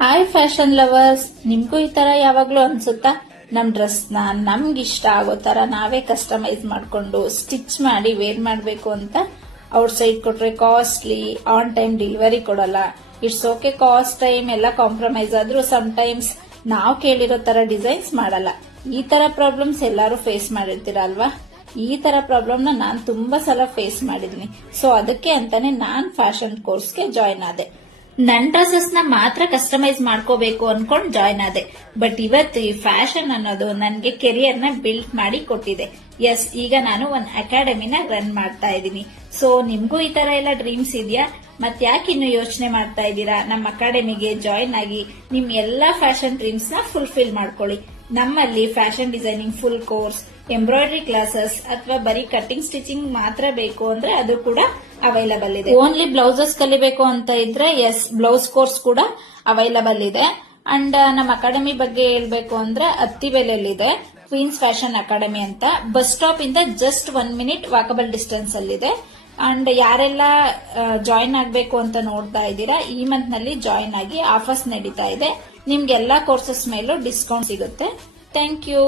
Hi fashion lovers, ನಿಮ್ಗೂ ಈ ತರ ಯಾವಾಗ್ಲೂ ಅನ್ಸುತ್ತಾ? ನಮ್ ಡ್ರೆಸ್ ನ ನಮ್ಗಿಷ್ಟ ಆಗೋ ತರ ನಾವೇ ಕಸ್ಟಮೈಸ್ ಮಾಡ್ಕೊಂಡು ಸ್ಟಿಚ್ ಮಾಡಿ ವೇರ್ ಮಾಡ್ಬೇಕು ಅಂತ ಔಟ್ ಸೈಡ್ ಕೊಟ್ರೆ ಕಾಸ್ಟ್ಲಿ, ಆನ್ ಟೈಮ್ ಡೆಲಿವರಿ ಕೊಡಲ್ಲ. ಇಟ್ಸ್ ಓಕೆ, ಕಾಸ್ಟ್ ಟೈಮ್ ಎಲ್ಲ ಕಾಂಪ್ರಮೈಸ್ ಆದ್ರೂ ಸಮ್ ಟೈಮ್ಸ್ ನಾವ್ ಕೇಳಿರೋ ತರ ಡಿಸೈನ್ಸ್ ಮಾಡಲ್ಲ. ಈ ತರ ಪ್ರಾಬ್ಲಮ್ಸ್ ಎಲ್ಲಾರು ಫೇಸ್ ಮಾಡಿರ್ತೀರ ಅಲ್ವಾ? ಈ ತರ ಪ್ರಾಬ್ಲಮ್ ನಾನ್ ತುಂಬಾ ಸಲ ಫೇಸ್ ಮಾಡಿದೀನಿ. ಸೊ ಅದಕ್ಕೆ ಅಂತಾನೆ ನಾನ್ ಫ್ಯಾಷನ್ ಕೋರ್ಸ್ಗೆ ಜಾಯ್ನ್ ಆದೆ. ನನ್ ಡ್ರೆಸ್ಸಸ್ ನ ಮಾತ್ರ ಕಸ್ಟಮೈಸ್ ಮಾಡ್ಕೋಬೇಕು ಅನ್ಕೊಂಡ್ ಜಾಯ್ನ್ ಆದೆ. ಬಟ್ ಇವತ್ತು ಈ ಫ್ಯಾಷನ್ ಅನ್ನೋದು ನನ್ಗೆ ಕೆರಿಯರ್ ನ ಬಿಲ್ಡ್ ಮಾಡಿ ಕೊಟ್ಟಿದೆ. ಎಸ್, ಈಗ ನಾನು ಒಂದ್ ಅಕಾಡೆಮಿನ ರನ್ ಮಾಡ್ತಾ ಇದ್ದೀನಿ. ಸೊ ನಿಮ್ಗೂ ಈ ತರ ಎಲ್ಲ ಡ್ರೀಮ್ಸ್ ಇದೆಯಾ? ಮತ್ ಯಾಕೆ ಇನ್ನು ಯೋಚನೆ ಮಾಡ್ತಾ ಇದ್ದೀರಾ? ನಮ್ಮ ಅಕಾಡೆಮಿಗೆ ಜಾಯ್ನ್ ಆಗಿ ನಿಮ್ ಎಲ್ಲಾ ಫ್ಯಾಷನ್ ಡ್ರೀಮ್ಸ್ ನ ಫುಲ್ಫಿಲ್ ಮಾಡ್ಕೊಳ್ಳಿ. ನಮ್ಮಲ್ಲಿ fashion designing full course, embroidery classes ಅಥವಾ ಬರೀ ಕಟಿಂಗ್ ಸ್ಟಿಚಿಂಗ್ ಮಾತ್ರ ಬೇಕು ಅಂದ್ರೆ ಅದು ಕೂಡ ಅವೈಲಬಲ್ ಇದೆ. ಓನ್ಲಿ ಬ್ಲೌಸಸ್ ಕಲಿಬೇಕು ಅಂತ ಇದ್ರೆ ಎಸ್, ಬ್ಲೌಸ್ ಕೋರ್ಸ್ ಕೂಡ ಅವೈಲಬಲ್ ಇದೆ. ಅಂಡ್ ನಮ್ಮ ಅಕಾಡೆಮಿ ಬಗ್ಗೆ ಹೇಳ್ಬೇಕು ಅಂದ್ರೆ ಅತ್ತಿಬೆಲೆಯಲ್ಲಿದೆ ಕ್ವೀನ್ಸ್ ಫ್ಯಾಷನ್ ಅಕಾಡೆಮಿ ಅಂತ. ಬಸ್ ಸ್ಟಾಪ್ ಇಂದ ಜಸ್ಟ್ 1 ಮಿನಿಟ್ ವಾಕಬಲ್ ಡಿಸ್ಟೆನ್ಸ್ ಅಲ್ಲಿದೆ. ಅಂಡ್ ಯಾರೆಲ್ಲ ಜಾಯಿನ್ ಆಗ್ಬೇಕು ಅಂತ ನೋಡ್ತಾ ಇದ್ದೀರಾ, ಈ ಮಂತ್ ನಲ್ಲಿ ಜಾಯಿನ್ ಆಗಿ. ಆಫರ್ಸ್ ನಡೀತಾ ಇದೆ. ನಿಮ್ಗೆ ಎಲ್ಲಾ ಕೋರ್ಸಸ್ ಮೇಲೂ ಡಿಸ್ಕೌಂಟ್ ಸಿಗುತ್ತೆ. Thank you.